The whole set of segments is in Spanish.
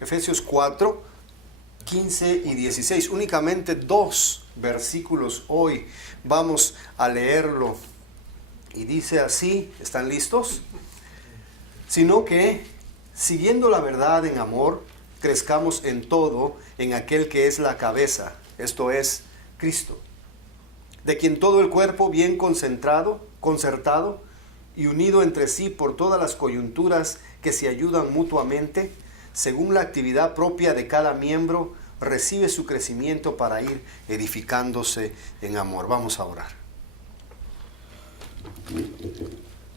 Efesios 4, 15 y 16. Únicamente 2 versículos hoy. Vamos a leerlo. Y dice así, ¿están listos? Sino que, siguiendo la verdad en amor, crezcamos en todo en aquel que es la cabeza, esto es, Cristo, de quien todo el cuerpo bien concertado y unido entre sí por todas las coyunturas que se ayudan mutuamente, según la actividad propia de cada miembro, recibe su crecimiento para ir edificándose en amor. Vamos a orar.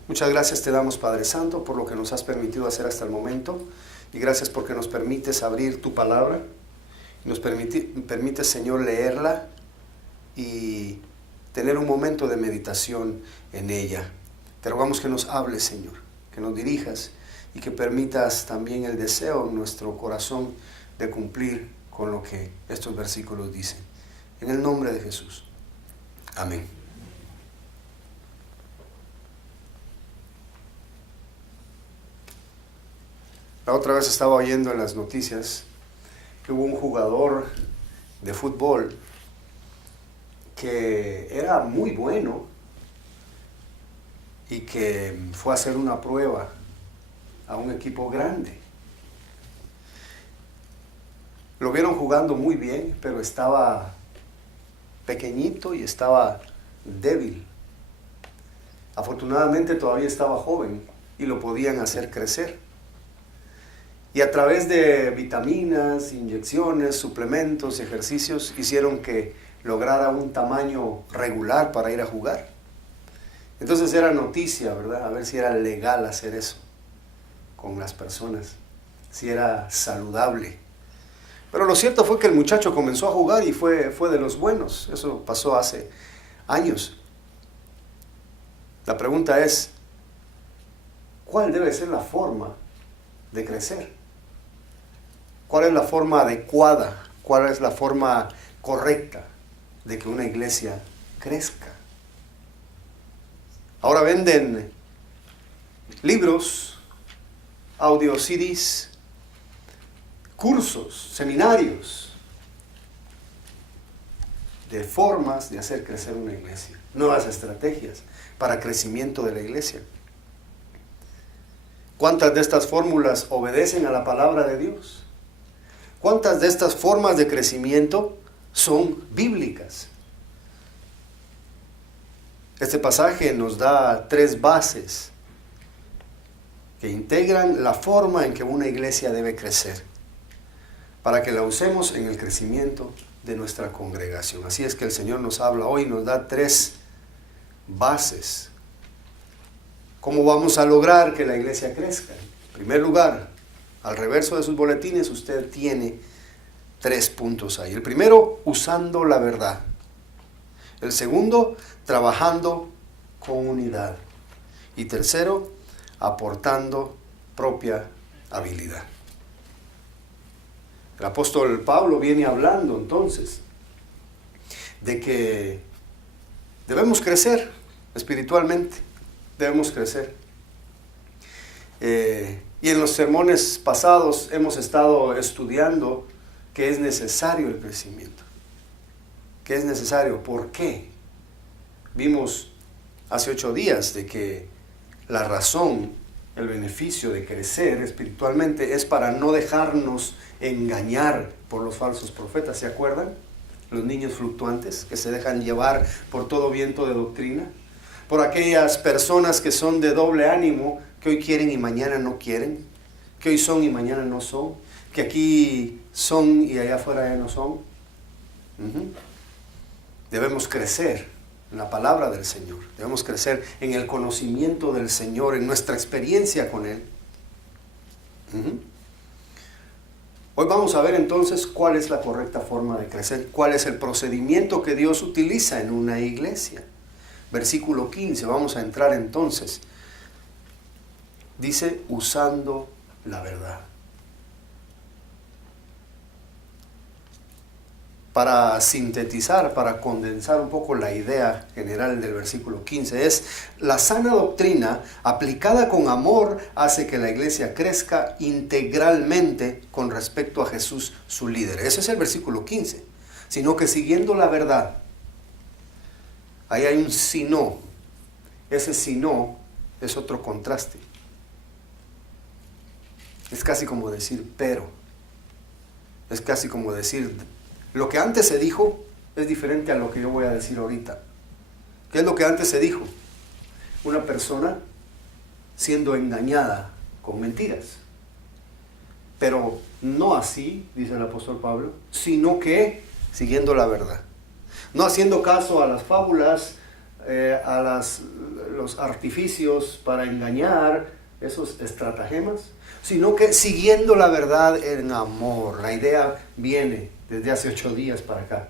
Muchas gracias te damos, Padre Santo, por lo que nos has permitido hacer hasta el momento, y gracias porque nos permites abrir tu palabra, nos permites, Señor, leerla y tener un momento de meditación en ella. Te rogamos que nos hables, Señor, que nos dirijas y que permitas también el deseo en nuestro corazón de cumplir con lo que estos versículos dicen. En el nombre de Jesús. Amén. La otra vez estaba oyendo en las noticias que hubo un jugador de fútbol que era muy bueno y que fue a hacer una prueba a un equipo grande. Lo vieron jugando muy bien, pero estaba pequeñito y estaba débil. Afortunadamente todavía estaba joven y lo podían hacer crecer. Y a través de vitaminas, inyecciones, suplementos, ejercicios, hicieron que lograra un tamaño regular para ir a jugar. Entonces era noticia, ¿verdad? A ver si era legal hacer eso con las personas, si era saludable. Pero lo cierto fue que el muchacho comenzó a jugar y fue de los buenos. Eso pasó hace años. La pregunta es, ¿cuál debe ser la forma de crecer? ¿Cuál es la forma adecuada? ¿Cuál es la forma correcta de que una iglesia crezca? Ahora venden libros, audio CDs, cursos, seminarios de formas de hacer crecer una iglesia, nuevas estrategias para crecimiento de la iglesia. ¿Cuántas de estas fórmulas obedecen a la palabra de Dios? ¿Cuántas de estas formas de crecimiento son bíblicas? Este pasaje nos da 3 bases que integran la forma en que una iglesia debe crecer, para que la usemos en el crecimiento de nuestra congregación. Así es que el Señor nos habla hoy, nos da 3 bases. ¿Cómo vamos a lograr que la iglesia crezca? En primer lugar, al reverso de sus boletines usted tiene 3 puntos ahí. El primero, usando la verdad. El segundo, trabajando con unidad. Y tercero, aportando propia habilidad. El apóstol Pablo viene hablando entonces de que debemos crecer espiritualmente, debemos crecer. Y en los sermones pasados hemos estado estudiando que es necesario el crecimiento. ¿Qué es necesario? ¿Por qué? Vimos hace 8 días de que la razón, el beneficio de crecer espiritualmente es para no dejarnos engañar por los falsos profetas. ¿Se acuerdan? Los niños fluctuantes que se dejan llevar por todo viento de doctrina. Por aquellas personas que son de doble ánimo, que hoy quieren y mañana no quieren, que hoy son y mañana no son, que aquí son y allá afuera ya no son. Debemos crecer en la palabra del Señor, debemos crecer en el conocimiento del Señor, en nuestra experiencia con Él. Hoy vamos a ver entonces cuál es la correcta forma de crecer, cuál es el procedimiento que Dios utiliza en una iglesia. Versículo 15, vamos a entrar entonces. Dice, usando la verdad. para sintetizar, para condensar un poco la idea general del versículo 15, es: la sana doctrina aplicada con amor hace que la iglesia crezca integralmente con respecto a Jesús, su líder. Ese es el versículo 15. Sino que siguiendo la verdad, ahí hay un sino. Ese sino es otro contraste. Es casi como decir pero. Es casi como decir: lo que antes se dijo es diferente a lo que yo voy a decir ahorita. ¿Qué es lo que antes se dijo? Una persona siendo engañada con mentiras. Pero no así, dice el apóstol Pablo, sino que siguiendo la verdad. No haciendo caso a las fábulas, a los artificios para engañar, esos estratagemas, sino que siguiendo la verdad en amor. La idea viene desde hace 8 días para acá,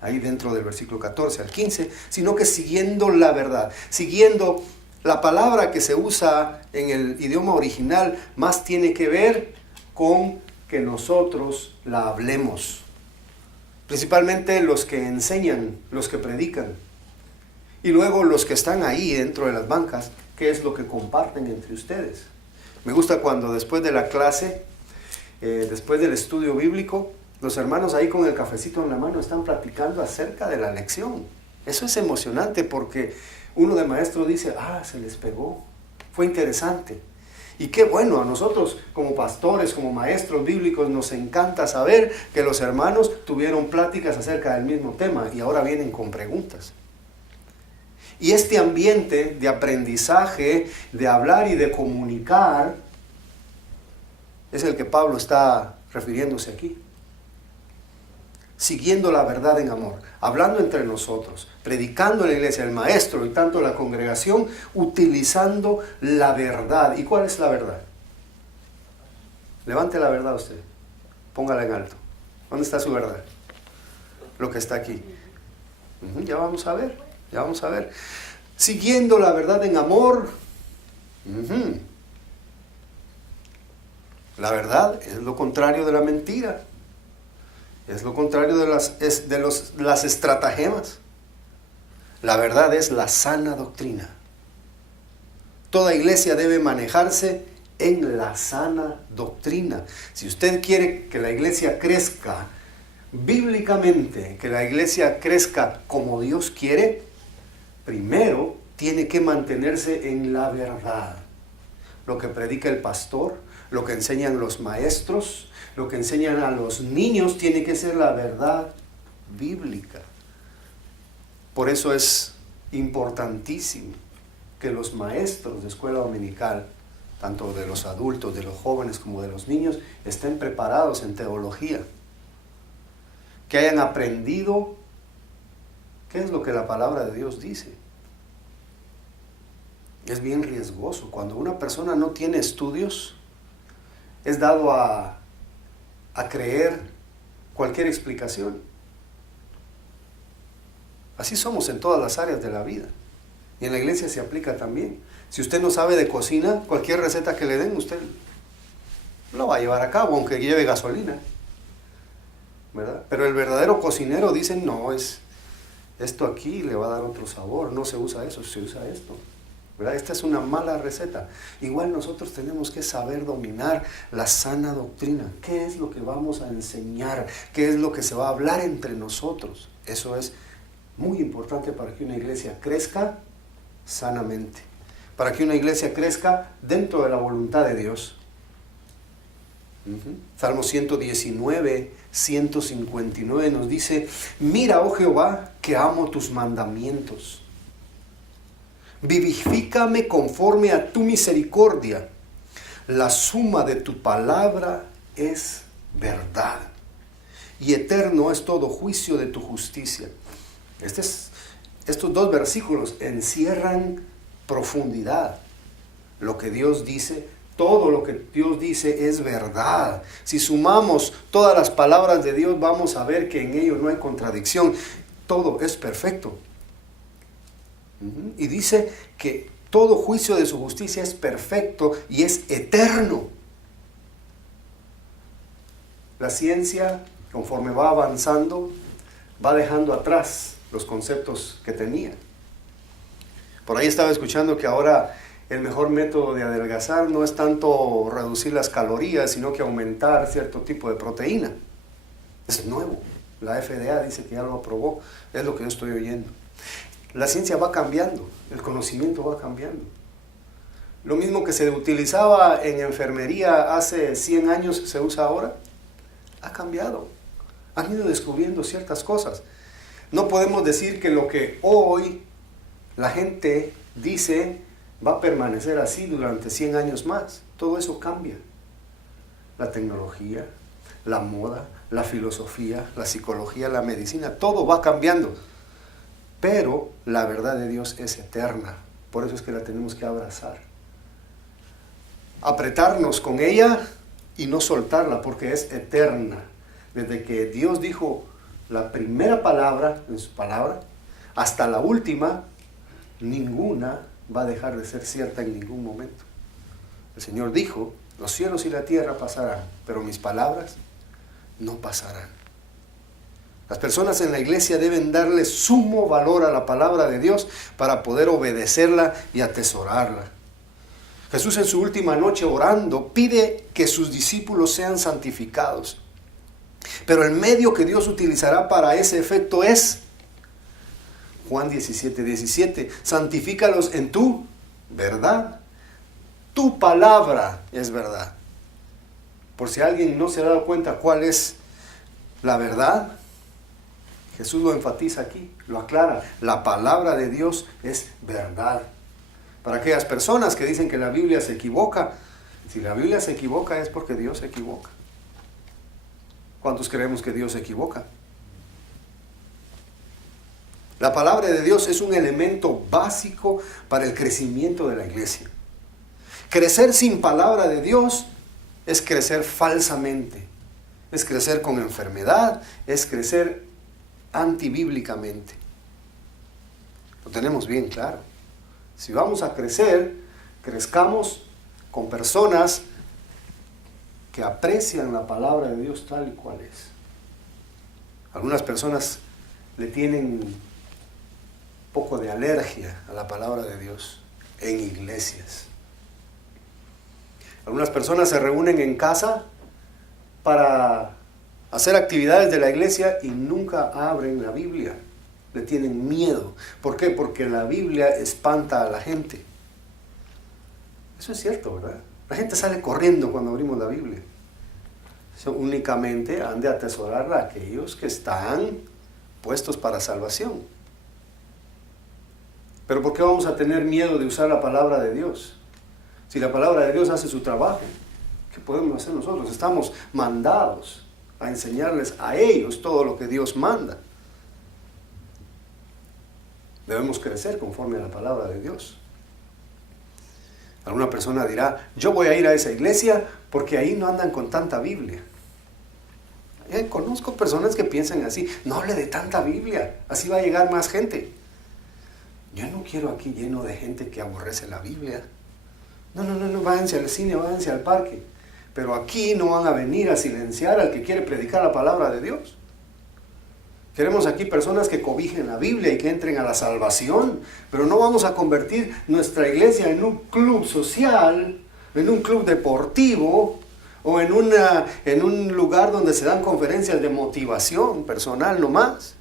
ahí dentro del versículo 14 al 15, sino que siguiendo la verdad, siguiendo la palabra que se usa en el idioma original, más tiene que ver con que nosotros la hablemos. Principalmente los que enseñan, los que predican, y luego los que están ahí dentro de las bancas, ¿qué es lo que comparten entre ustedes? Me gusta cuando después de la clase, después del estudio bíblico, los hermanos ahí con el cafecito en la mano están platicando acerca de la lección. Eso es emocionante porque uno de maestro dice: se les pegó, fue interesante. Y qué bueno, a nosotros como pastores, como maestros bíblicos, nos encanta saber que los hermanos tuvieron pláticas acerca del mismo tema y ahora vienen con preguntas. Y este ambiente de aprendizaje, de hablar y de comunicar, es el que Pablo está refiriéndose aquí. Siguiendo la verdad en amor, hablando entre nosotros, predicando en la iglesia, el maestro y tanto la congregación, utilizando la verdad. ¿Y cuál es la verdad? Levante la verdad usted, póngala en alto. ¿Dónde está su verdad? Lo que está aquí. Ya vamos a ver. Siguiendo la verdad en amor. La verdad es lo contrario de la mentira. Es lo contrario de las estratagemas. La verdad es la sana doctrina. Toda iglesia debe manejarse en la sana doctrina. Si usted quiere que la iglesia crezca bíblicamente, que la iglesia crezca como Dios quiere, primero tiene que mantenerse en la verdad. Lo que predica el pastor, lo que enseñan los maestros, lo que enseñan a los niños, tiene que ser la verdad bíblica. Por eso es importantísimo que los maestros de escuela dominical, tanto de los adultos, de los jóvenes como de los niños, estén preparados en teología, que hayan aprendido qué es lo que la palabra de Dios dice. Es bien riesgoso. Cuando una persona no tiene estudios, es dado a creer cualquier explicación. Así somos en todas las áreas de la vida. Y en la iglesia se aplica también. Si usted no sabe de cocina, cualquier receta que le den, usted lo va a llevar a cabo, aunque lleve gasolina, ¿verdad? Pero el verdadero cocinero dice: no, esto aquí le va a dar otro sabor, no se usa eso, se usa esto, ¿verdad? Esta es una mala receta. Igual nosotros tenemos que saber dominar la sana doctrina. ¿Qué es lo que vamos a enseñar? ¿Qué es lo que se va a hablar entre nosotros? Eso es muy importante para que una iglesia crezca sanamente, para que una iglesia crezca dentro de la voluntad de Dios. Salmo 119, 159 nos dice: mira, oh Jehová, que amo tus mandamientos. Vivifícame conforme a tu misericordia. La suma de tu palabra es verdad, y eterno es todo juicio de tu justicia. Estos dos versículos encierran profundidad. Lo que Dios dice, todo lo que Dios dice es verdad. Si sumamos todas las palabras de Dios, vamos a ver que en ello no hay contradicción. Todo es perfecto. Y dice que todo juicio de su justicia es perfecto y es eterno. La ciencia, conforme va avanzando, va dejando atrás los conceptos que tenía. Por ahí estaba escuchando que ahora el mejor método de adelgazar no es tanto reducir las calorías, sino que aumentar cierto tipo de proteína. Es nuevo. La FDA dice que ya lo aprobó. Es lo que yo estoy oyendo. La ciencia va cambiando, el conocimiento va cambiando. Lo mismo que se utilizaba en enfermería hace 100 años se usa ahora. Ha cambiado. Han ido descubriendo ciertas cosas. No podemos decir que lo que hoy la gente dice va a permanecer así durante 100 años más. Todo eso cambia. La tecnología, la moda, la filosofía, la psicología, la medicina, todo va cambiando. Pero la verdad de Dios es eterna. Por eso es que la tenemos que abrazar. Apretarnos con ella y no soltarla porque es eterna. Desde que Dios dijo la primera palabra en su palabra hasta la última, ninguna va a dejar de ser cierta en ningún momento. El Señor dijo, los cielos y la tierra pasarán, pero mis palabras no pasarán. Las personas en la iglesia deben darle sumo valor a la palabra de Dios para poder obedecerla y atesorarla. Jesús en su última noche orando pide que sus discípulos sean santificados. Pero el medio que Dios utilizará para ese efecto es Juan 17:17. Santifícalos en tu verdad. Tu palabra es verdad. Por si alguien no se ha dado cuenta cuál es la verdad, Jesús lo enfatiza aquí, lo aclara. La palabra de Dios es verdad. Para aquellas personas que dicen que la Biblia se equivoca, si la Biblia se equivoca es porque Dios se equivoca. ¿Cuántos creemos que Dios se equivoca? La palabra de Dios es un elemento básico para el crecimiento de la iglesia. Crecer sin palabra de Dios es crecer falsamente, es crecer con enfermedad, es crecer antibíblicamente. Lo tenemos bien claro. Si vamos a crecer, crezcamos con personas que aprecian la palabra de Dios tal y cual es. Algunas personas le tienen poco de alergia a la palabra de Dios en iglesias. Algunas personas se reúnen en casa para hacer actividades de la iglesia y nunca abren la Biblia. Le tienen miedo. ¿Por qué? Porque la Biblia espanta a la gente. Eso es cierto, ¿verdad? La gente sale corriendo cuando abrimos la Biblia. Únicamente han de atesorarla aquellos que están puestos para salvación. Pero ¿por qué vamos a tener miedo de usar la palabra de Dios? Si la palabra de Dios hace su trabajo, ¿qué podemos hacer nosotros? Estamos mandados a enseñarles a ellos todo lo que Dios manda. Debemos crecer conforme a la palabra de Dios. Alguna persona dirá, yo voy a ir a esa iglesia porque ahí no andan con tanta Biblia. Conozco personas que piensan así, no hable de tanta Biblia, así va a llegar más gente. Yo no quiero aquí lleno de gente que aborrece la Biblia. No, váyanse al cine, váyanse al parque. Pero aquí no van a venir a silenciar al que quiere predicar la palabra de Dios. Queremos aquí personas que cobijen la Biblia y que entren a la salvación, pero no vamos a convertir nuestra iglesia en un club social, en un club deportivo o en un lugar donde se dan conferencias de motivación personal nomás.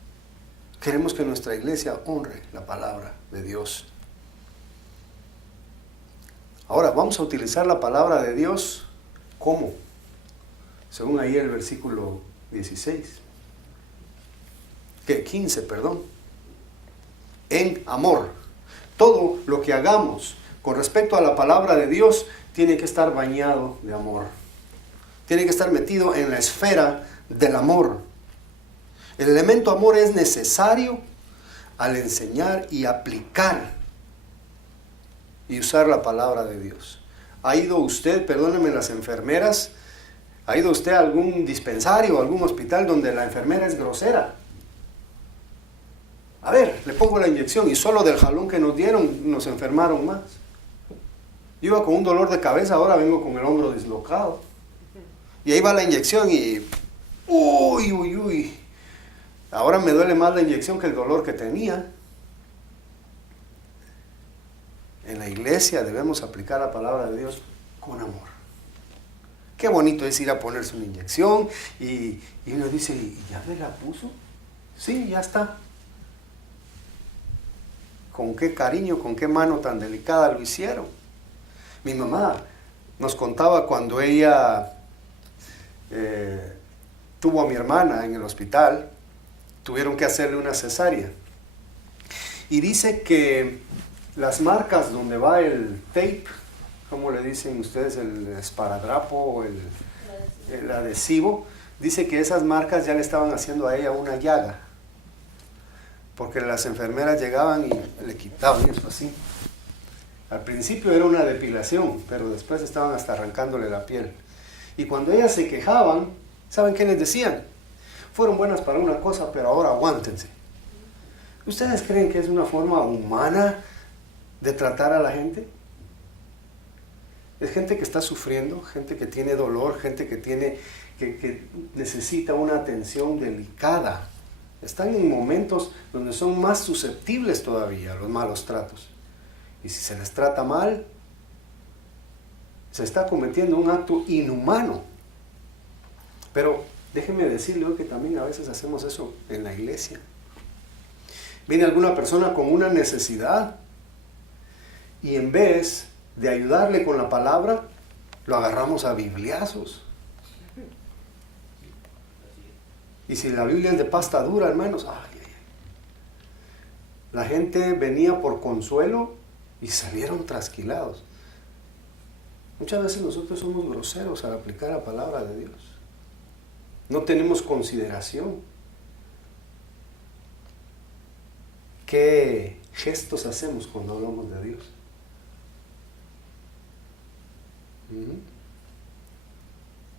Queremos que nuestra iglesia honre la palabra de Dios. Ahora vamos a utilizar la palabra de Dios ¿cómo? Según ahí el versículo 15, en amor. Todo lo que hagamos con respecto a la palabra de Dios tiene que estar bañado de amor. Tiene que estar metido en la esfera del amor. El elemento amor es necesario al enseñar y aplicar y usar la palabra de Dios. ¿Ha ido usted, perdónenme las enfermeras, ha ido usted a algún dispensario o algún hospital donde la enfermera es grosera? A ver, le pongo la inyección y solo del jalón que nos dieron nos enfermaron más. Yo iba con un dolor de cabeza, ahora vengo con el hombro dislocado. Y ahí va la inyección y uy. Ahora me duele más la inyección que el dolor que tenía. En la iglesia debemos aplicar la palabra de Dios con amor. Qué bonito es ir a ponerse una inyección y uno dice, ¿y ya me la puso? Sí, ya está. Con qué cariño, con qué mano tan delicada lo hicieron. Mi mamá nos contaba cuando ella tuvo a mi hermana en el hospital, tuvieron que hacerle una cesárea. Y dice que las marcas donde va el tape, ¿cómo le dicen ustedes? El esparadrapo o el adhesivo, dice que esas marcas ya le estaban haciendo a ella una llaga. Porque las enfermeras llegaban y le quitaban eso así. Al principio era una depilación, pero después estaban hasta arrancándole la piel. Y cuando ellas se quejaban, ¿saben qué les decían? Fueron buenas para una cosa, pero ahora aguántense. ¿Ustedes creen que es una forma humana de tratar a la gente? Es gente que está sufriendo, gente que tiene dolor, gente que necesita una atención delicada. Están en momentos donde son más susceptibles todavía a los malos tratos. Y si se les trata mal, se está cometiendo un acto inhumano. Pero déjeme decirle que también a veces hacemos eso en la iglesia. Viene alguna persona con una necesidad y en vez de ayudarle con la palabra, lo agarramos a bibliazos. Y si la Biblia es de pasta dura, hermanos, la gente venía por consuelo y salieron trasquilados. Muchas veces nosotros somos groseros al aplicar la palabra de Dios. No tenemos consideración. ¿Qué gestos hacemos cuando hablamos de Dios?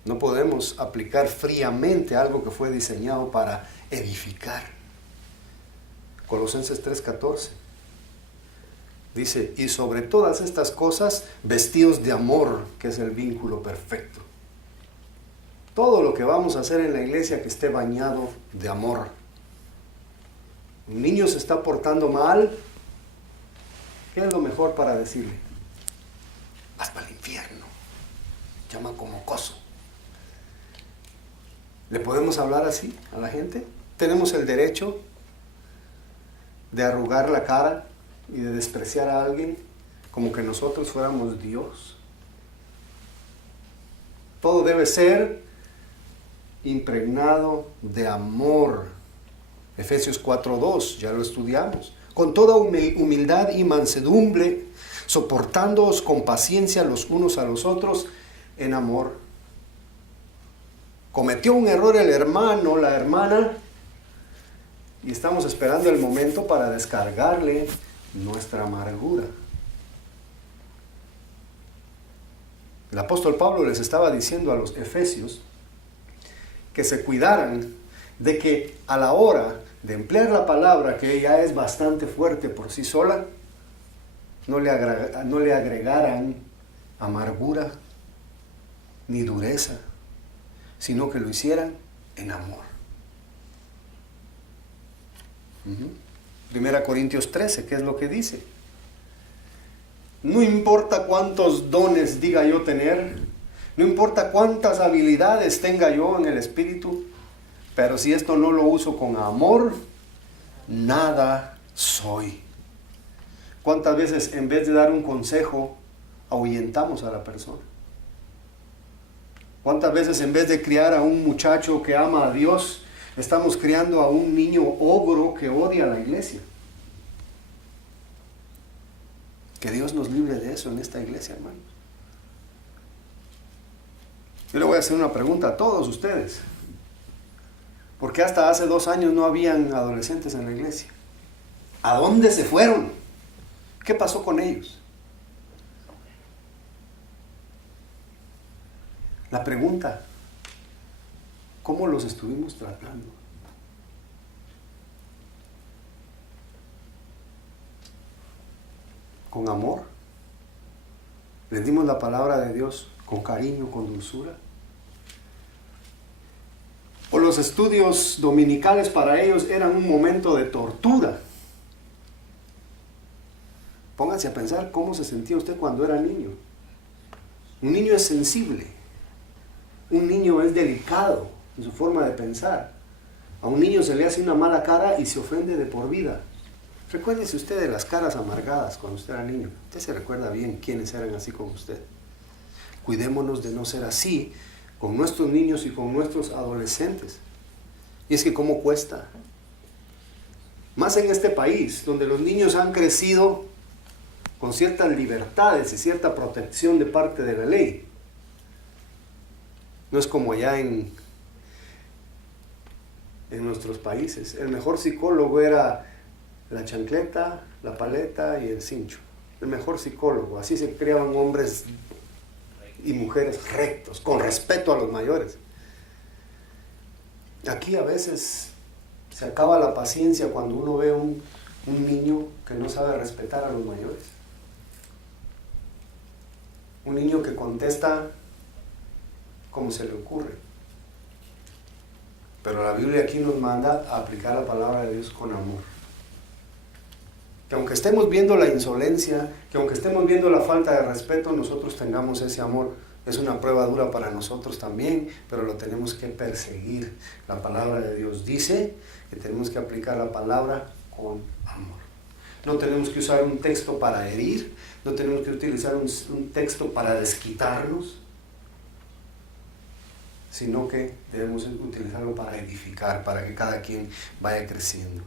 No podemos aplicar fríamente algo que fue diseñado para edificar. Colosenses 3:14 dice, y sobre todas estas cosas, vestidos de amor, que es el vínculo perfecto. Todo lo que vamos a hacer en la iglesia que esté bañado de amor. Un niño se está portando mal, ¿qué es lo mejor para decirle? Vas para el infierno. Llaman como coso. ¿Le podemos hablar así a la gente? ¿Tenemos el derecho de arrugar la cara y de despreciar a alguien como que nosotros fuéramos Dios? Todo debe ser impregnado de amor. Efesios 4:2, ya lo estudiamos. Con toda humildad y mansedumbre, soportándoos con paciencia los unos a los otros en amor. Cometió un error el hermano, la hermana, y estamos esperando el momento para descargarle nuestra amargura. El apóstol Pablo les estaba diciendo a los efesios que se cuidaran de que a la hora de emplear la palabra, que ya es bastante fuerte por sí sola, no le agregaran amargura ni dureza, sino que lo hicieran en amor. 1 Corintios 13, ¿qué es lo que dice? No importa cuántos dones diga yo tener, no importa cuántas habilidades tenga yo en el espíritu, pero si esto no lo uso con amor, nada soy. ¿Cuántas veces en vez de dar un consejo, ahuyentamos a la persona? ¿Cuántas veces en vez de criar a un muchacho que ama a Dios, estamos criando a un niño ogro que odia a la iglesia? Que Dios nos libre de eso en esta iglesia, hermanos. Yo le voy a hacer una pregunta a todos ustedes. ¿Por qué hasta hace 2 años no habían adolescentes en la iglesia? ¿A dónde se fueron? ¿Qué pasó con ellos? La pregunta, ¿cómo los estuvimos tratando? ¿Con amor? ¿Les dimos la palabra de Dios con cariño, con dulzura? ¿O los los estudios dominicales para ellos eran un momento de tortura. Pónganse a pensar cómo se sentía usted cuando era niño. Un niño es sensible. Un niño es delicado en su forma de pensar. A un niño se le hace una mala cara y se ofende de por vida. Recuérdese usted de las caras amargadas cuando usted era niño. Usted se recuerda bien quiénes eran así como usted. Cuidémonos de no ser así con nuestros niños y con nuestros adolescentes. Y es que cómo cuesta. Más en este país, donde los niños han crecido con ciertas libertades y cierta protección de parte de la ley. No es como allá en nuestros países. El mejor psicólogo era la chancleta, la paleta y el cincho. El mejor psicólogo. Así se criaban hombres y mujeres rectos, con respeto a los mayores. Aquí a veces se acaba la paciencia cuando uno ve un niño que no sabe respetar a los mayores. Un niño que contesta como se le ocurre. Pero la Biblia aquí nos manda a aplicar la palabra de Dios con amor. Que aunque estemos viendo la insolencia, que aunque estemos viendo la falta de respeto, nosotros tengamos ese amor. Es una prueba dura para nosotros también, pero lo tenemos que perseguir. La palabra de Dios dice que tenemos que aplicar la palabra con amor. No tenemos que usar un texto para herir, no tenemos que utilizar un texto para desquitarnos, sino que debemos utilizarlo para edificar, para que cada quien vaya creciendo.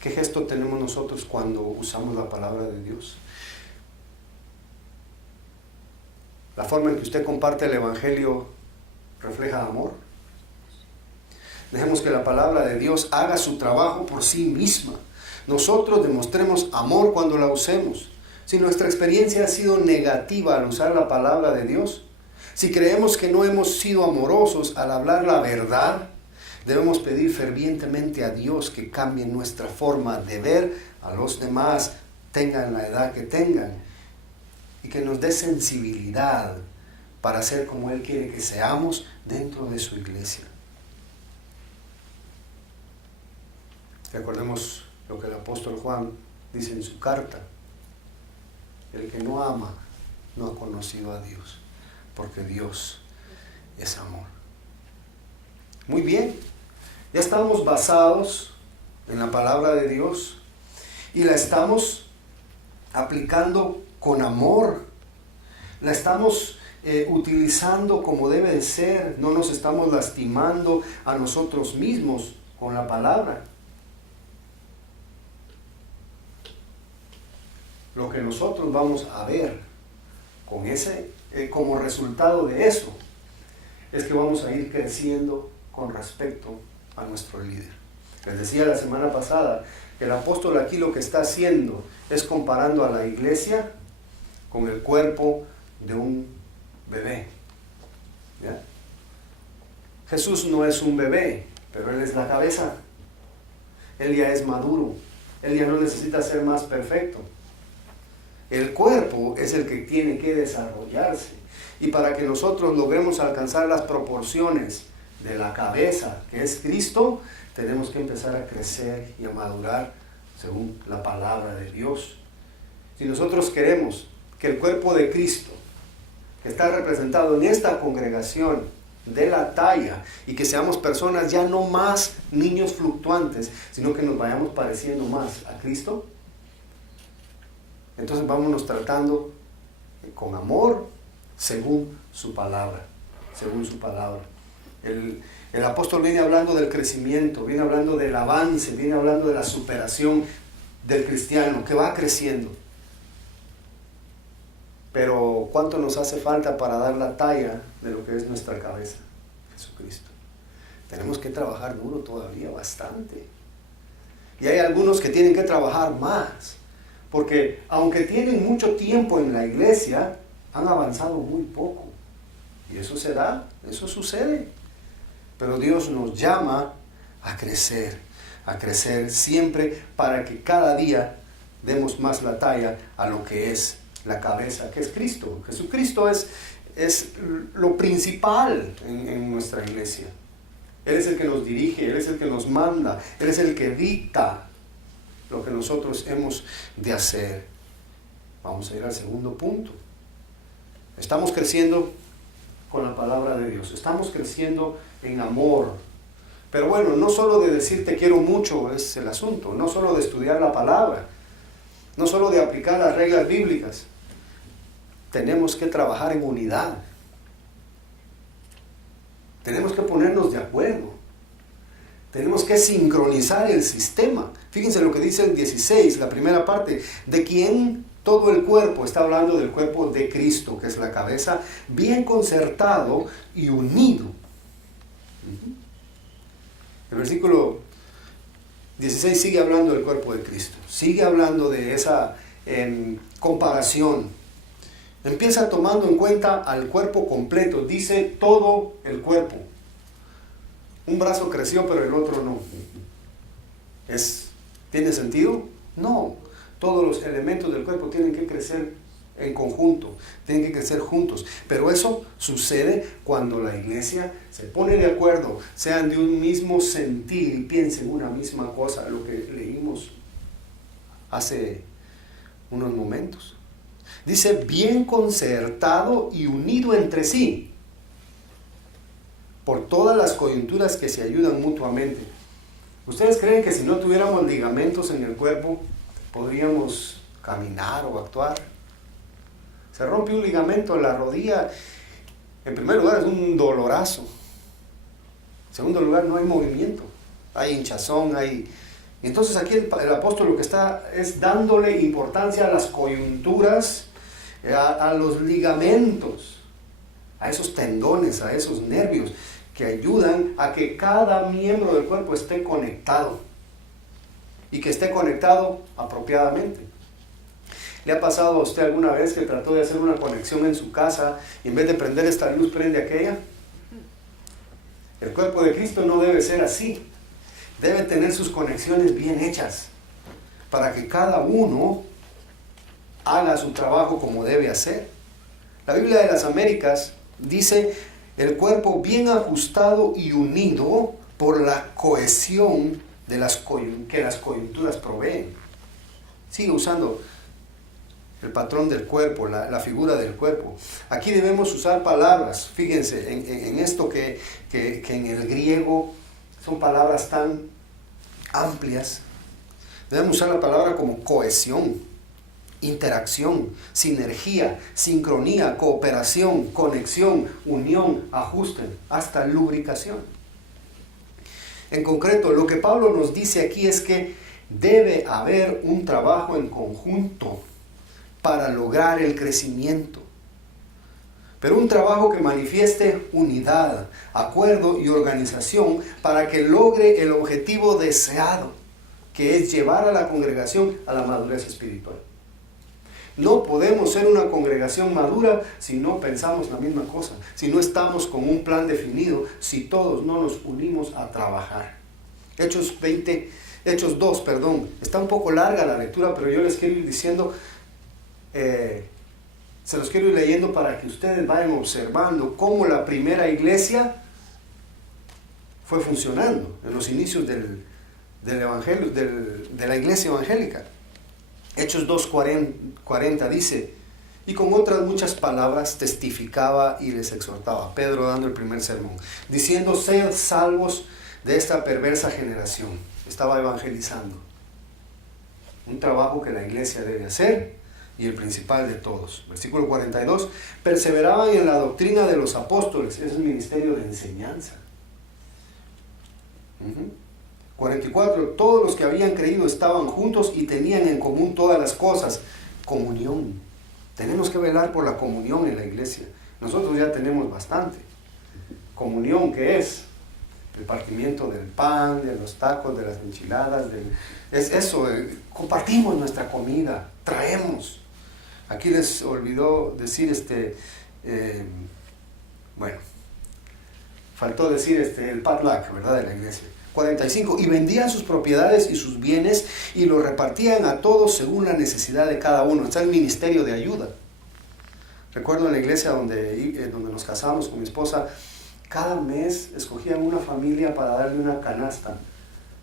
¿Qué gesto tenemos nosotros cuando usamos la palabra de Dios? La forma en que usted comparte el Evangelio refleja amor. Dejemos que la palabra de Dios haga su trabajo por sí misma. Nosotros demostremos amor cuando la usemos. Si nuestra experiencia ha sido negativa al usar la palabra de Dios, si creemos que no hemos sido amorosos al hablar la verdad, debemos pedir fervientemente a Dios que cambie nuestra forma de ver a los demás, tengan la edad que tengan, y que nos dé sensibilidad para ser como Él quiere que seamos dentro de su iglesia. Recordemos lo que el apóstol Juan dice en su carta: el que no ama no ha conocido a Dios, porque Dios es amor. Muy bien, ya estamos basados en la palabra de Dios y la estamos aplicando con amor, la estamos utilizando como debe de ser, no nos estamos lastimando a nosotros mismos con la palabra. Lo que nosotros vamos a ver con como resultado de eso es que vamos a ir creciendo con respecto a nuestro líder. Les decía la semana pasada que el apóstol aquí lo que está haciendo es comparando a la iglesia con el cuerpo de un bebé. ¿Ya? Jesús no es un bebé, pero Él es la cabeza. Él ya es maduro. Él ya no necesita ser más perfecto. El cuerpo es el que tiene que desarrollarse. Y para que nosotros logremos alcanzar las proporciones de la cabeza, que es Cristo, tenemos que empezar a crecer y a madurar según la palabra de Dios. Si nosotros queremos que el cuerpo de Cristo, que está representado en esta congregación, dé la talla y que seamos personas ya no más niños fluctuantes, sino que nos vayamos pareciendo más a Cristo, entonces vámonos tratando con amor según su palabra, según su palabra. El apóstol viene hablando del crecimiento, viene hablando del avance, viene hablando de la superación del cristiano que va creciendo. Pero ¿cuánto nos hace falta para dar la talla de lo que es nuestra cabeza? Jesucristo. Tenemos que trabajar duro todavía, bastante. Y hay algunos que tienen que trabajar más, porque aunque tienen mucho tiempo en la iglesia, han avanzado muy poco. Y eso se da, eso sucede. Pero Dios nos llama a crecer siempre para que cada día demos más la talla a lo que es la cabeza, que es Cristo. Jesucristo es lo principal en nuestra iglesia. Él es el que nos dirige, Él es el que nos manda, Él es el que dicta lo que nosotros hemos de hacer. Vamos a ir al segundo punto. Estamos creciendo con la palabra de Dios, estamos creciendo en amor. Pero bueno, no solo de decir te quiero mucho es el asunto, no solo de estudiar la palabra, no solo de aplicar las reglas bíblicas. Tenemos que trabajar en unidad. Tenemos que ponernos de acuerdo. Tenemos que sincronizar el sistema. Fíjense lo que dice el 16, la primera parte, de quien todo el cuerpo, está hablando del cuerpo de Cristo, que es la cabeza, bien concertado y unido. El versículo 16 sigue hablando del cuerpo de Cristo, sigue hablando de esa comparación. Empieza tomando en cuenta al cuerpo completo, dice todo el cuerpo. Un brazo creció pero el otro no. ¿Tiene sentido? No. Todos los elementos del cuerpo tienen que crecer en conjunto, tienen que crecer juntos. Pero eso sucede cuando la iglesia se pone de acuerdo, sean de un mismo sentir y piensen una misma cosa, lo que leímos hace unos momentos. Dice, bien concertado y unido entre sí, por todas las coyunturas que se ayudan mutuamente. ¿Ustedes creen que si no tuviéramos ligamentos en el cuerpo, podríamos caminar o actuar? Se rompe un ligamento en la rodilla, en primer lugar es un dolorazo. En segundo lugar, no hay movimiento, hay hinchazón, Entonces aquí el apóstol lo que está es dándole importancia a las coyunturas, a los ligamentos, a esos tendones, a esos nervios que ayudan a que cada miembro del cuerpo esté conectado y que esté conectado apropiadamente. ¿Le ha pasado a usted alguna vez que trató de hacer una conexión en su casa y en vez de prender esta luz prende aquella? El cuerpo de Cristo no debe ser así. Debe tener sus conexiones bien hechas para que cada uno haga su trabajo como debe hacer. La Biblia de las Américas dice el cuerpo bien ajustado y unido por la cohesión de que las coyunturas proveen. Sigue usando el patrón del cuerpo, la figura del cuerpo. Aquí debemos usar palabras, fíjense en esto que en el griego son palabras tan amplias. Debemos usar la palabra como cohesión, interacción, sinergia, sincronía, cooperación, conexión, unión, ajuste, hasta lubricación. En concreto, lo que Pablo nos dice aquí es que debe haber un trabajo en conjunto para lograr el crecimiento. Pero un trabajo que manifieste unidad, acuerdo y organización para que logre el objetivo deseado, que es llevar a la congregación a la madurez espiritual. No podemos ser una congregación madura si no pensamos la misma cosa, si no estamos con un plan definido, si todos no nos unimos a trabajar. Hechos 2, está un poco larga la lectura, pero yo les quiero ir diciendo, se los quiero ir leyendo para que ustedes vayan observando cómo la primera iglesia fue funcionando en los inicios del evangelio, de la iglesia evangélica. Hechos 2:40 dice, y con otras muchas palabras testificaba y les exhortaba, Pedro dando el primer sermón, diciendo, sed salvos de esta perversa generación. Estaba evangelizando. Un trabajo que la iglesia debe hacer y el principal de todos. Versículo 42, perseveraban en la doctrina de los apóstoles. Es un ministerio de enseñanza. 44, todos los que habían creído estaban juntos y tenían en común todas las cosas. Comunión. Tenemos que velar por la comunión en la iglesia. Nosotros ya tenemos bastante. Comunión, ¿qué es? El partimiento del pan, de los tacos, de las enchiladas, es eso, compartimos nuestra comida, traemos. Aquí les olvidó decir faltó decir el potluck, ¿verdad?, de la iglesia. 45, y vendían sus propiedades y sus bienes y los repartían a todos según la necesidad de cada uno. Está el ministerio de ayuda. Recuerdo en la iglesia donde nos casamos con mi esposa, cada mes escogían una familia para darle una canasta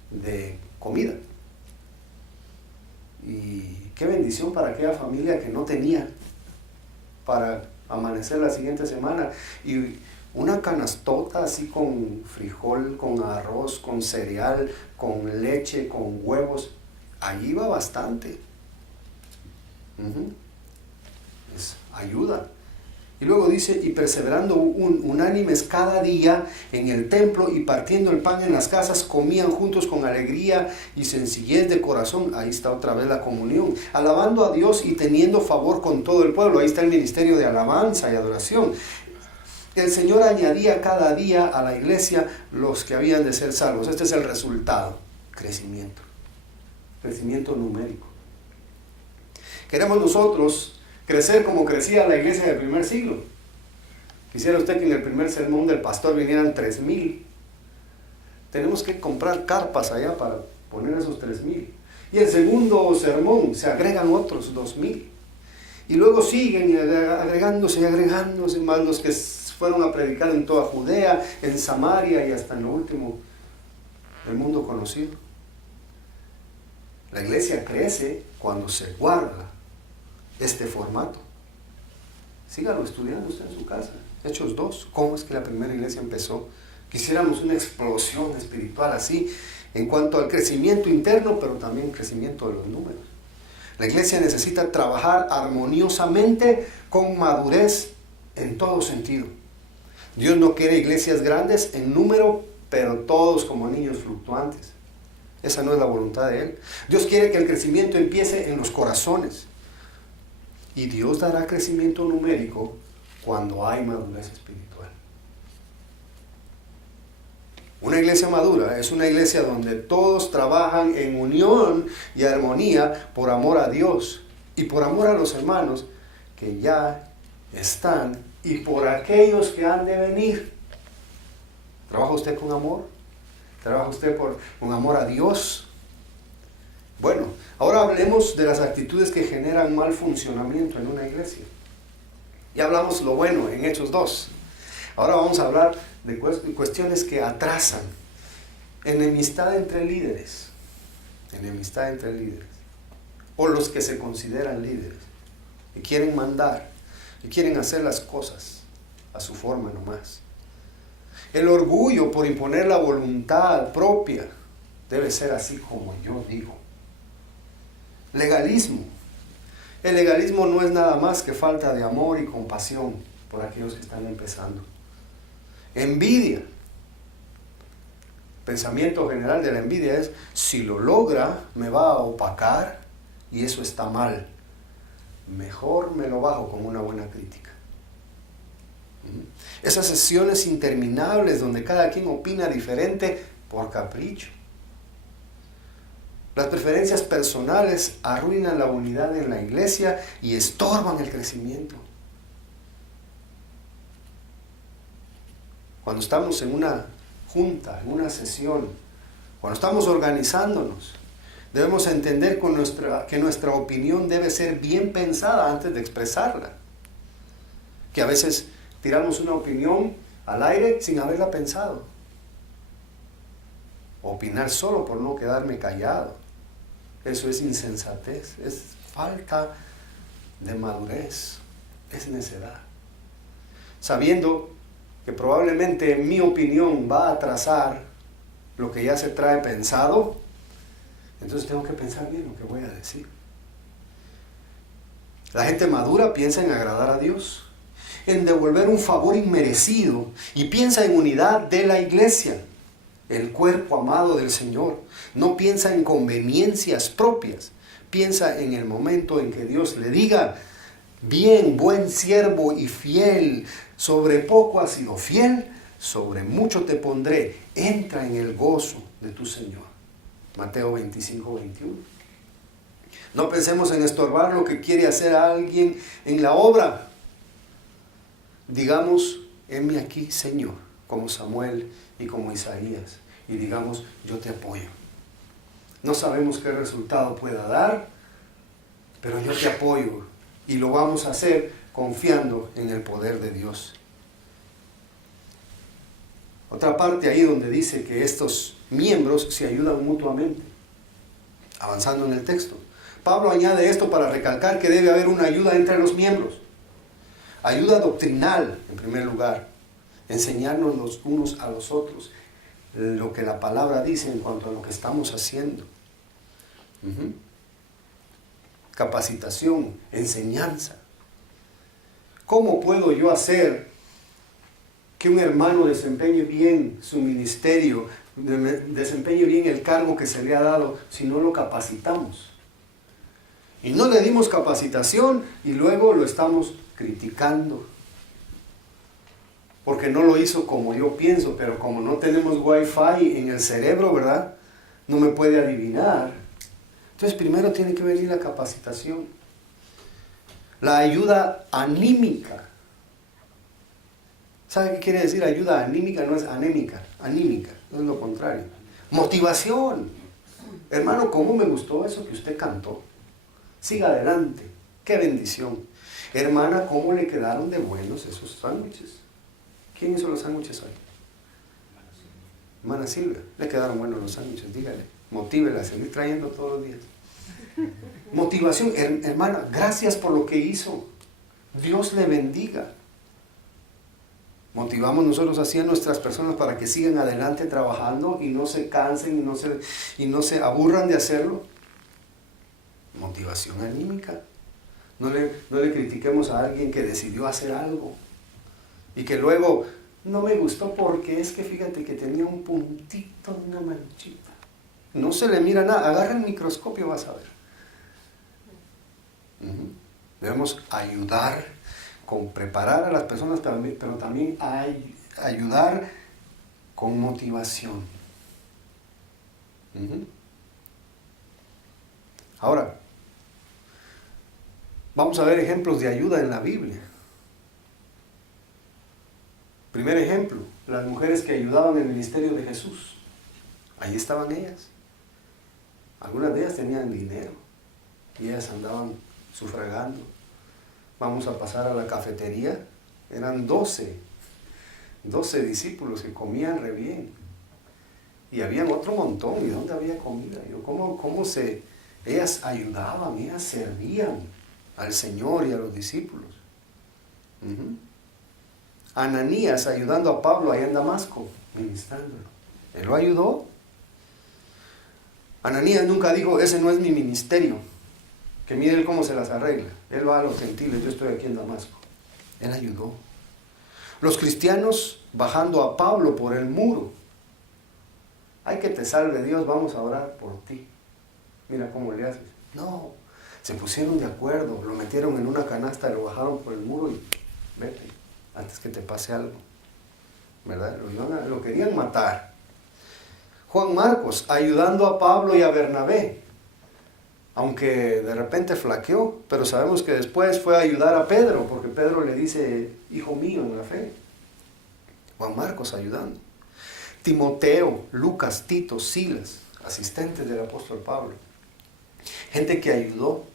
de comida. Y qué bendición para aquella familia que no tenía para amanecer la siguiente semana. Y una canastota así con frijol, con arroz, con cereal, con leche, con huevos. Allí va bastante. Es ayuda. Y luego dice, y perseverando unánimes cada día en el templo y partiendo el pan en las casas, comían juntos con alegría y sencillez de corazón. Ahí está otra vez la comunión. Alabando a Dios y teniendo favor con todo el pueblo. Ahí está el ministerio de alabanza y adoración. El Señor añadía cada día a la iglesia los que habían de ser salvos. Este es el resultado. Crecimiento. Crecimiento numérico. Queremos nosotros crecer como crecía la iglesia del primer siglo. Quisiera usted que en el primer sermón del pastor vinieran 3,000. Tenemos que comprar carpas allá para poner esos 3,000. Y el segundo sermón se agregan otros 2,000. Y luego siguen agregándose, más los que fueron a predicar en toda Judea, en Samaria y hasta en lo último del mundo conocido. La iglesia crece cuando se guarda este formato. Sígalo estudiando usted en su casa. Hechos 2, ¿cómo es que la primera iglesia empezó? Quisiéramos una explosión espiritual así, en cuanto al crecimiento interno, pero también crecimiento de los números. La iglesia necesita trabajar armoniosamente con madurez en todo sentido. Dios no quiere iglesias grandes en número, pero todos como niños fluctuantes. Esa no es la voluntad de Él. Dios quiere que el crecimiento empiece en los corazones. Y Dios dará crecimiento numérico cuando hay madurez espiritual. Una iglesia madura es una iglesia donde todos trabajan en unión y armonía por amor a Dios y por amor a los hermanos que ya están y por aquellos que han de venir. ¿Trabaja usted con amor? ¿Trabaja usted con amor a Dios? Bueno, ahora hablemos de las actitudes que generan mal funcionamiento en una iglesia. Ya hablamos lo bueno en Hechos 2. Ahora vamos a hablar de cuestiones que atrasan. Enemistad entre líderes. Enemistad entre líderes. O los que se consideran líderes. Y quieren mandar. Y quieren hacer las cosas a su forma nomás. El orgullo por imponer la voluntad propia debe ser así como yo digo. Legalismo. El legalismo no es nada más que falta de amor y compasión por aquellos que están empezando. Envidia. Pensamiento general de la envidia es, si lo logra, me va a opacar y eso está mal. Mejor me lo bajo con una buena crítica. Esas sesiones interminables donde cada quien opina diferente por capricho. Las preferencias personales arruinan la unidad en la iglesia y estorban el crecimiento. Cuando estamos en una junta, en una sesión, cuando estamos organizándonos, debemos entender que nuestra opinión debe ser bien pensada antes de expresarla. Que a veces tiramos una opinión al aire sin haberla pensado. Opinar solo por no quedarme callado. Eso es insensatez, es falta de madurez, es necedad. Sabiendo que probablemente mi opinión va a atrasar lo que ya se trae pensado, entonces tengo que pensar bien lo que voy a decir. La gente madura piensa en agradar a Dios, en devolver un favor inmerecido y piensa en unidad de la iglesia, el cuerpo amado del Señor. No piensa en conveniencias propias, piensa en el momento en que Dios le diga, bien, buen siervo y fiel, sobre poco has sido fiel, sobre mucho te pondré, entra en el gozo de tu Señor. Mateo 25, 21. No pensemos en estorbar lo que quiere hacer alguien en la obra. Digamos, heme aquí, Señor, como Samuel y como Isaías, y digamos, yo te apoyo. No sabemos qué resultado pueda dar, pero yo te apoyo y lo vamos a hacer confiando en el poder de Dios. Otra parte ahí donde dice que estos miembros se ayudan mutuamente. Avanzando en el texto. Pablo añade esto para recalcar que debe haber una ayuda entre los miembros. Ayuda doctrinal, en primer lugar. Enseñarnos los unos a los otros lo que la palabra dice en cuanto a lo que estamos haciendo. Capacitación, enseñanza. ¿Cómo puedo yo hacer que un hermano desempeñe bien su ministerio, desempeñe bien el cargo que se le ha dado si no lo capacitamos? Y no le dimos capacitación y luego lo estamos criticando. Porque no lo hizo como yo pienso, pero como no tenemos wifi en el cerebro, ¿verdad? No me puede adivinar. Entonces primero tiene que venir la capacitación. La ayuda anímica. ¿Sabe qué quiere decir ayuda anímica? No es anémica, anímica, no es lo contrario. Motivación. Hermano, ¿cómo me gustó eso que usted cantó? Siga adelante, qué bendición. Hermana, ¿cómo le quedaron de buenos esos sándwiches? ¿Quién hizo los sándwiches hoy? Hermana Silvia, le quedaron buenos los sándwiches, dígale, motívela a seguir trayendo todos los días. Motivación, hermana, gracias por lo que hizo. Dios le bendiga. Motivamos nosotros así a nuestras personas para que sigan adelante trabajando y no se cansen y no se aburran de hacerlo. Motivación anímica. No le critiquemos a alguien que decidió hacer algo y que luego no me gustó porque es que fíjate que tenía un puntito, una manchita. No se le mira nada, agarra el microscopio, vas a ver. Debemos ayudar con preparar a las personas, pero también ayudar con motivación. Ahora, vamos a ver ejemplos de ayuda en la Biblia. Primer ejemplo, las mujeres que ayudaban en el ministerio de Jesús. Ahí estaban ellas. Algunas de ellas tenían dinero y ellas andaban sufragando. Vamos a pasar a la cafetería. Eran 12 discípulos que comían re bien. Y habían otro montón. ¿Y dónde había comida? Ellas ayudaban, ellas servían al Señor y a los discípulos. Ananías ayudando a Pablo allá en Damasco, ministrándolo. Él lo ayudó. Ananías nunca dijo, ese no es mi ministerio, que mire él cómo se las arregla. Él va a los gentiles, yo estoy aquí en Damasco. Él ayudó. Los cristianos bajando a Pablo por el muro. Ay, que te salve Dios, vamos a orar por ti. Mira cómo le haces. No, se pusieron de acuerdo, lo metieron en una canasta y lo bajaron por el muro y vete, antes que te pase algo. ¿Verdad? Lo querían matar. Juan Marcos ayudando a Pablo y a Bernabé, aunque de repente flaqueó, pero sabemos que después fue a ayudar a Pedro, porque Pedro le dice, hijo mío en la fe. Juan Marcos ayudando. Timoteo, Lucas, Tito, Silas, asistentes del apóstol Pablo. Gente que ayudó,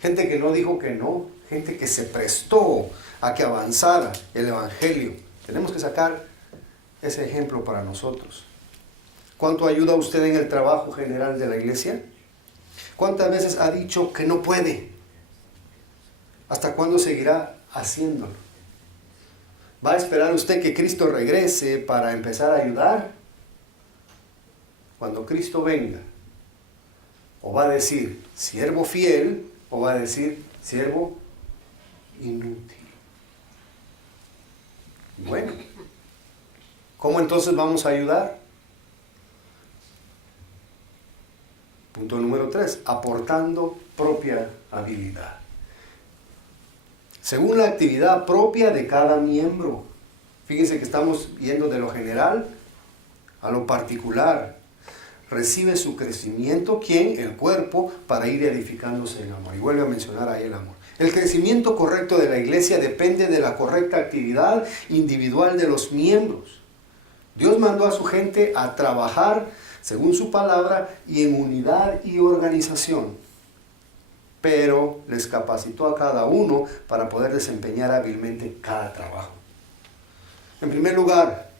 gente que no dijo que no, gente que se prestó a que avanzara el evangelio. Tenemos que sacar ese ejemplo para nosotros. ¿Cuánto ayuda usted en el trabajo general de la iglesia? ¿Cuántas veces ha dicho que no puede? ¿Hasta cuándo seguirá haciéndolo? ¿Va a esperar usted que Cristo regrese para empezar a ayudar? Cuando Cristo venga, o va a decir siervo fiel, o va a decir siervo inútil. Bueno, ¿cómo entonces vamos a ayudar? Punto número 3, aportando propia habilidad. Según la actividad propia de cada miembro. Fíjense que estamos yendo de lo general a lo particular. Recibe su crecimiento, ¿quién? El cuerpo, para ir edificándose en amor. Y vuelve a mencionar ahí el amor. El crecimiento correcto de la iglesia depende de la correcta actividad individual de los miembros. Dios mandó a su gente a trabajar según su palabra y en unidad y organización. Pero les capacitó a cada uno para poder desempeñar hábilmente cada trabajo. En primer lugar,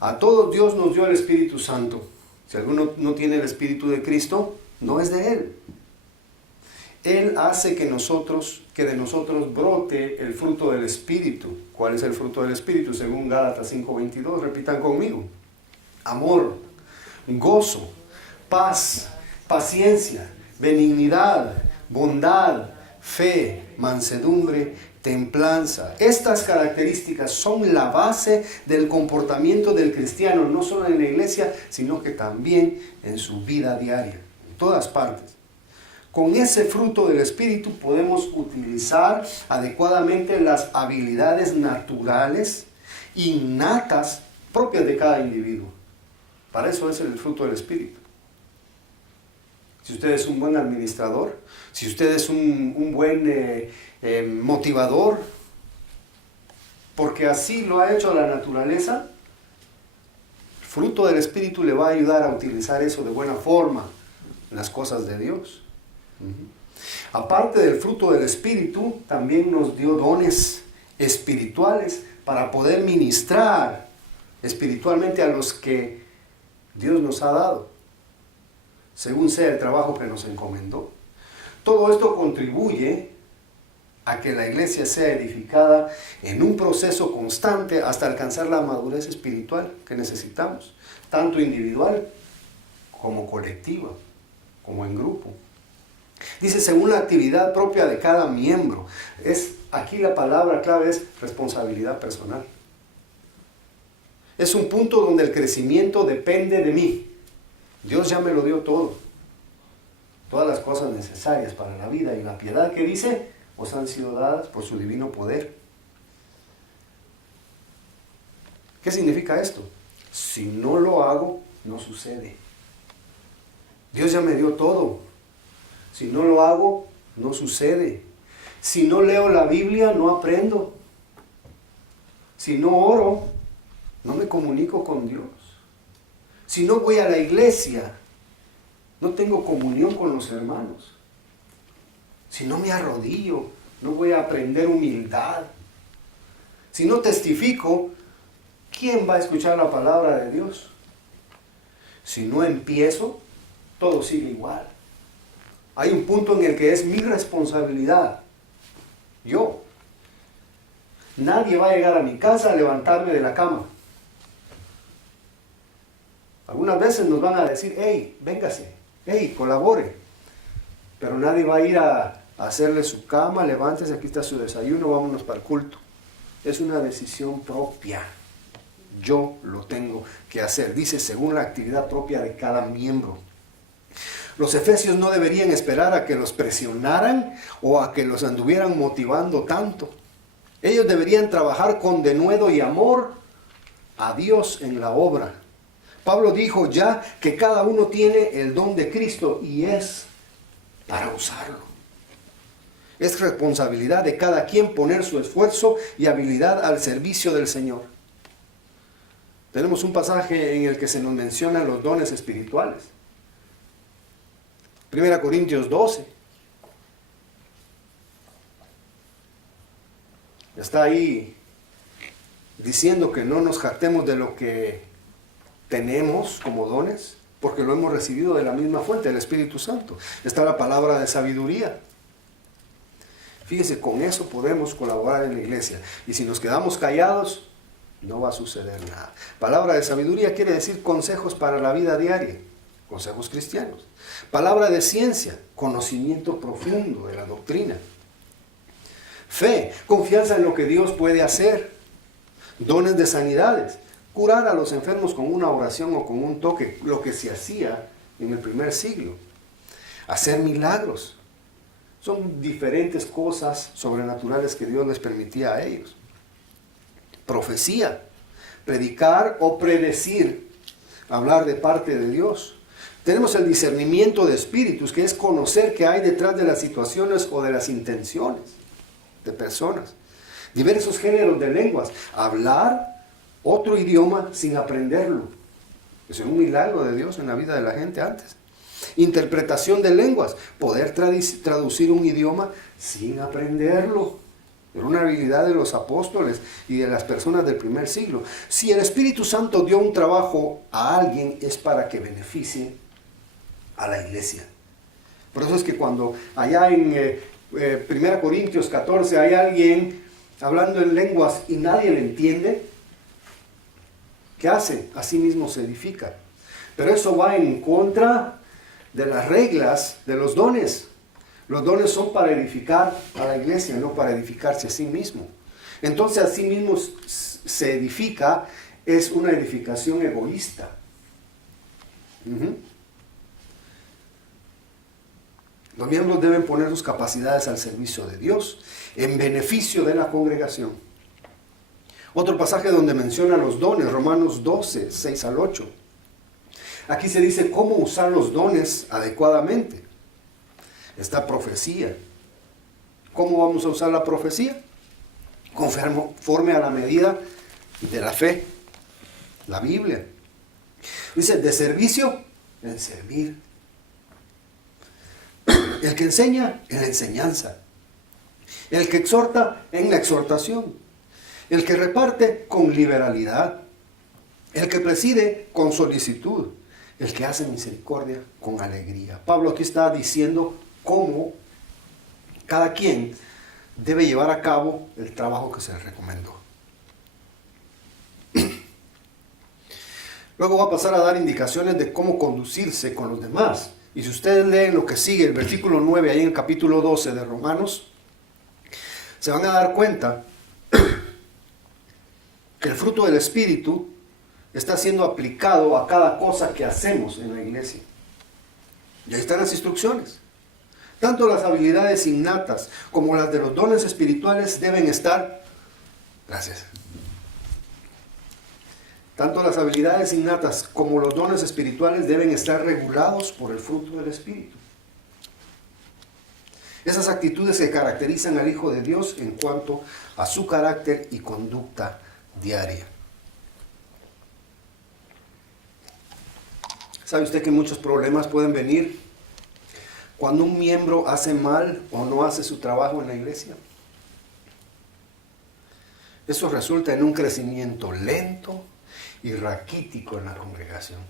A todos Dios nos dio el Espíritu Santo. Si alguno no tiene el Espíritu de Cristo, no es de Él. Él hace que de nosotros brote el fruto del Espíritu. ¿Cuál es el fruto del Espíritu? Según Gálatas 5:22, repitan conmigo. Amor, gozo, paz, paciencia, benignidad, bondad, fe, mansedumbre, templanza. Estas características son la base del comportamiento del cristiano, no solo en la iglesia, sino que también en su vida diaria, en todas partes. Con ese fruto del Espíritu podemos utilizar adecuadamente las habilidades naturales, innatas, propias de cada individuo. Para eso es el fruto del Espíritu. Si usted es un buen administrador, si usted es un buen motivador, porque así lo ha hecho la naturaleza, el fruto del Espíritu le va a ayudar a utilizar eso de buena forma en las cosas de Dios. Aparte del fruto del Espíritu, también nos dio dones espirituales para poder ministrar espiritualmente a los que Dios nos ha dado, según sea el trabajo que nos encomendó. Todo esto contribuye a que la iglesia sea edificada en un proceso constante hasta alcanzar la madurez espiritual que necesitamos, tanto individual como colectiva, como en grupo. Dice, según la actividad propia de cada miembro. Aquí la palabra clave es responsabilidad personal. Es un punto donde el crecimiento depende de mí. Dios ya me lo dio todo. Todas las cosas necesarias para la vida y la piedad que dice, os han sido dadas por su divino poder. ¿Qué significa esto? Si no lo hago, no sucede. Dios ya me dio todo. Si no lo hago, no sucede. Si no leo la Biblia, no aprendo. Si no oro, no me comunico con Dios. Si no voy a la iglesia, no tengo comunión con los hermanos. Si no me arrodillo, no voy a aprender humildad. Si no testifico, ¿quién va a escuchar la palabra de Dios? Si no empiezo, todo sigue igual. Hay un punto en el que es mi responsabilidad. Yo. Nadie va a llegar a mi casa a levantarme de la cama. Algunas veces nos van a decir, hey, véngase, hey, colabore. Pero nadie va a ir a hacerle su cama, levántese, aquí está su desayuno, vámonos para el culto. Es una decisión propia. Yo lo tengo que hacer. Dice, según la actividad propia de cada miembro. Los efesios no deberían esperar a que los presionaran o a que los anduvieran motivando tanto. Ellos deberían trabajar con denuedo y amor a Dios en la obra. Pablo dijo ya que cada uno tiene el don de Cristo y es para usarlo. Es responsabilidad de cada quien poner su esfuerzo y habilidad al servicio del Señor. Tenemos un pasaje en el que se nos mencionan los dones espirituales. 1 Corintios 12. Está ahí diciendo que no nos jactemos de lo que tenemos como dones, porque lo hemos recibido de la misma fuente, del Espíritu Santo. Está la palabra de sabiduría. Fíjese, con eso podemos colaborar en la iglesia. Y si nos quedamos callados, no va a suceder nada. Palabra de sabiduría quiere decir consejos para la vida diaria, consejos cristianos. Palabra de ciencia, conocimiento profundo de la doctrina. Fe, confianza en lo que Dios puede hacer. Dones de sanidades, curar a los enfermos con una oración o con un toque, lo que se hacía en el primer siglo. Hacer milagros. Son diferentes cosas sobrenaturales que Dios les permitía a ellos. Profecía, predicar o predecir, hablar de parte de Dios. Tenemos el discernimiento de espíritus, que es conocer qué hay detrás de las situaciones o de las intenciones de personas. Diversos géneros de lenguas, hablar otro idioma sin aprenderlo. Es un milagro de Dios en la vida de la gente antes. Interpretación de lenguas, poder traducir un idioma sin aprenderlo. Era una habilidad de los apóstoles y de las personas del primer siglo. Si el Espíritu Santo dio un trabajo a alguien, es para que beneficie a la iglesia. Por eso es que cuando allá en 1 Corintios 14 hay alguien hablando en lenguas y nadie le entiende, ¿qué hace? Así mismo se edifica. Pero eso va en contra de las reglas de los dones. Los dones son para edificar a la iglesia, no para edificarse a sí mismo. Entonces, a sí mismo se edifica, es una edificación egoísta. Los miembros deben poner sus capacidades al servicio de Dios, en beneficio de la congregación. Otro pasaje donde menciona los dones, Romanos 12, 6 al 8. Aquí se dice cómo usar los dones adecuadamente. Esta profecía. ¿Cómo vamos a usar la profecía? Conforme a la medida de la fe. La Biblia. Dice, de servicio, en servir. El que enseña, en la enseñanza. El que exhorta, en la exhortación. El que reparte, con liberalidad. El que preside, con solicitud. El que hace misericordia, con alegría. Pablo aquí está diciendo cómo cada quien debe llevar a cabo el trabajo que se le recomendó. Luego va a pasar a dar indicaciones de cómo conducirse con los demás. Y si ustedes leen lo que sigue, el versículo 9, ahí en el capítulo 12 de Romanos, se van a dar cuenta que el fruto del Espíritu está siendo aplicado a cada cosa que hacemos en la iglesia. Y ahí están las instrucciones. Tanto las habilidades innatas como las de los dones espirituales deben estar, gracias. Tanto las habilidades innatas como los dones espirituales deben estar regulados por el fruto del Espíritu. Esas actitudes que caracterizan al Hijo de Dios en cuanto a su carácter y conducta diaria. ¿Sabe usted que muchos problemas pueden venir cuando un miembro hace mal o no hace su trabajo en la iglesia? Eso resulta en un crecimiento lento y raquítico en la congregación.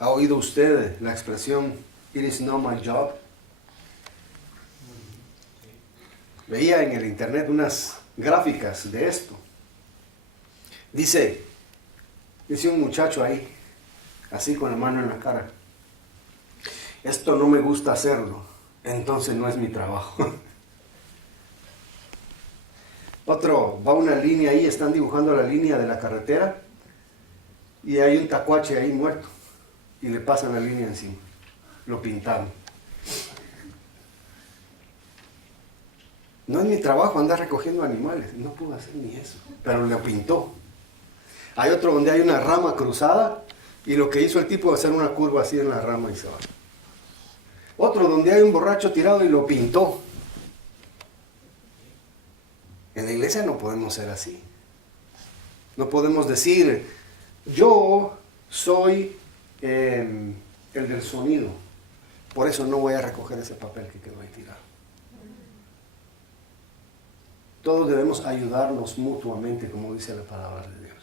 ¿Ha oído usted la expresión "It is not my job"? Veía en el internet unas gráficas de esto. Dice un muchacho ahí, así con la mano en la cara: esto no me gusta hacerlo, entonces no es mi trabajo. Otro, va una línea ahí, están dibujando la línea de la carretera y hay un tacuache ahí muerto y le pasan la línea encima, lo pintaron. No es mi trabajo andar recogiendo animales, no puedo hacer ni eso, pero lo pintó. Hay otro donde hay una rama cruzada y lo que hizo el tipo es hacer una curva así en la rama y se va. Otro donde hay un borracho tirado y lo pintó. En la iglesia no podemos ser así. No podemos decir, yo soy el del sonido, por eso no voy a recoger ese papel que quedó ahí tirado. Todos debemos ayudarnos mutuamente, como dice la palabra de Dios.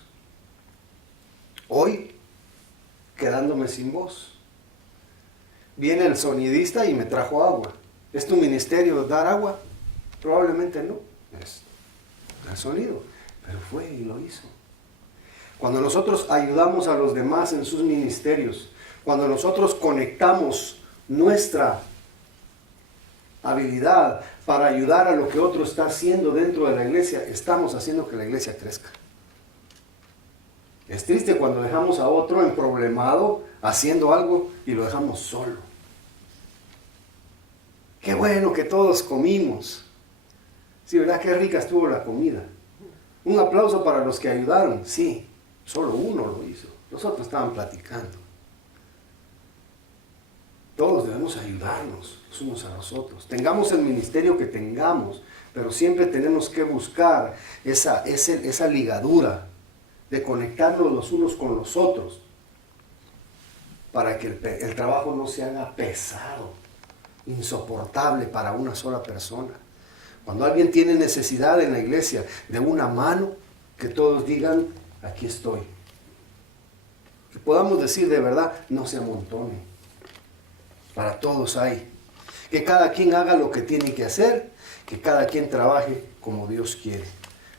Hoy, quedándome sin voz, viene el sonidista y me trajo agua. ¿Es tu ministerio dar agua? Probablemente no. Es el sonido. Pero fue y lo hizo. Cuando nosotros ayudamos a los demás en sus ministerios, cuando nosotros conectamos nuestra habilidad para ayudar a lo que otro está haciendo dentro de la iglesia, estamos haciendo que la iglesia crezca. Es triste cuando dejamos a otro emproblemado haciendo algo y lo dejamos solo. Qué bueno que todos comimos. Sí, ¿verdad? Qué rica estuvo la comida. Un aplauso para los que ayudaron. Sí, solo uno lo hizo. Los otros estaban platicando. Todos debemos ayudarnos los unos a los otros. Tengamos el ministerio que tengamos, pero siempre tenemos que buscar esa ligadura de conectarnos los unos con los otros para que el trabajo no se haga pesado. insoportable para una sola persona. Cuando alguien tiene necesidad en la iglesia de una mano, que todos digan, aquí estoy. Que podamos decir de verdad, no se amontone. Para todos hay. Que cada quien haga lo que tiene que hacer, que cada quien trabaje como Dios quiere.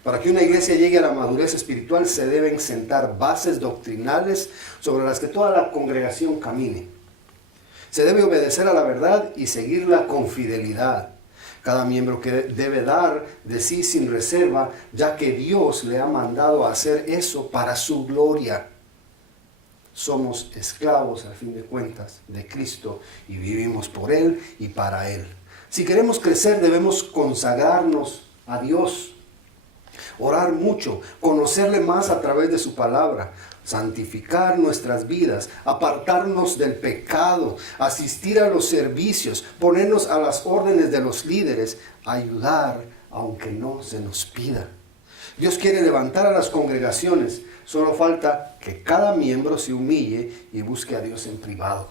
Para que una iglesia llegue a la madurez espiritual se deben sentar bases doctrinales sobre las que toda la congregación camine. Se debe obedecer a la verdad y seguirla con fidelidad. Cada miembro que debe dar de sí sin reserva, ya que Dios le ha mandado a hacer eso para su gloria. Somos esclavos, al fin de cuentas, de Cristo y vivimos por Él y para Él. Si queremos crecer, debemos consagrarnos a Dios, orar mucho, conocerle más a través de su palabra, santificar nuestras vidas, apartarnos del pecado, asistir a los servicios, ponernos a las órdenes de los líderes, ayudar aunque no se nos pida. Dios quiere levantar a las congregaciones, solo falta que cada miembro se humille y busque a Dios en privado.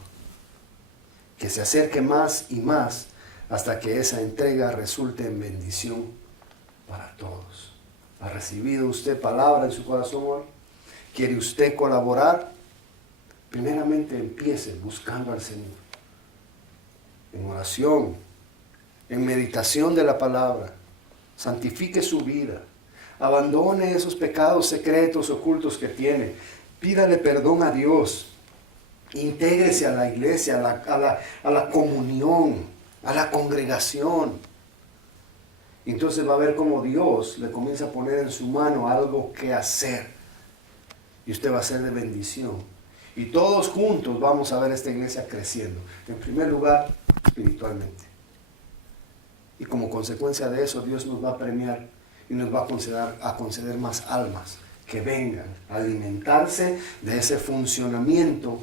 Que se acerque más y más hasta que esa entrega resulte en bendición para todos. ¿Ha recibido usted palabra en su corazón hoy? ¿Quiere usted colaborar? Primeramente empiece buscando al Señor. En oración, en meditación de la palabra. Santifique su vida. Abandone esos pecados secretos, ocultos que tiene. Pídale perdón a Dios. Intégrese a la iglesia, a la comunión, a la congregación. Entonces va a ver cómo Dios le comienza a poner en su mano algo que hacer. Y usted va a ser de bendición. Y todos juntos vamos a ver esta iglesia creciendo. En primer lugar, espiritualmente. Y como consecuencia de eso, Dios nos va a premiar y nos va a conceder más almas que vengan a alimentarse de ese funcionamiento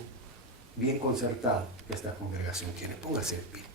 bien concertado que esta congregación tiene. Póngase de pie.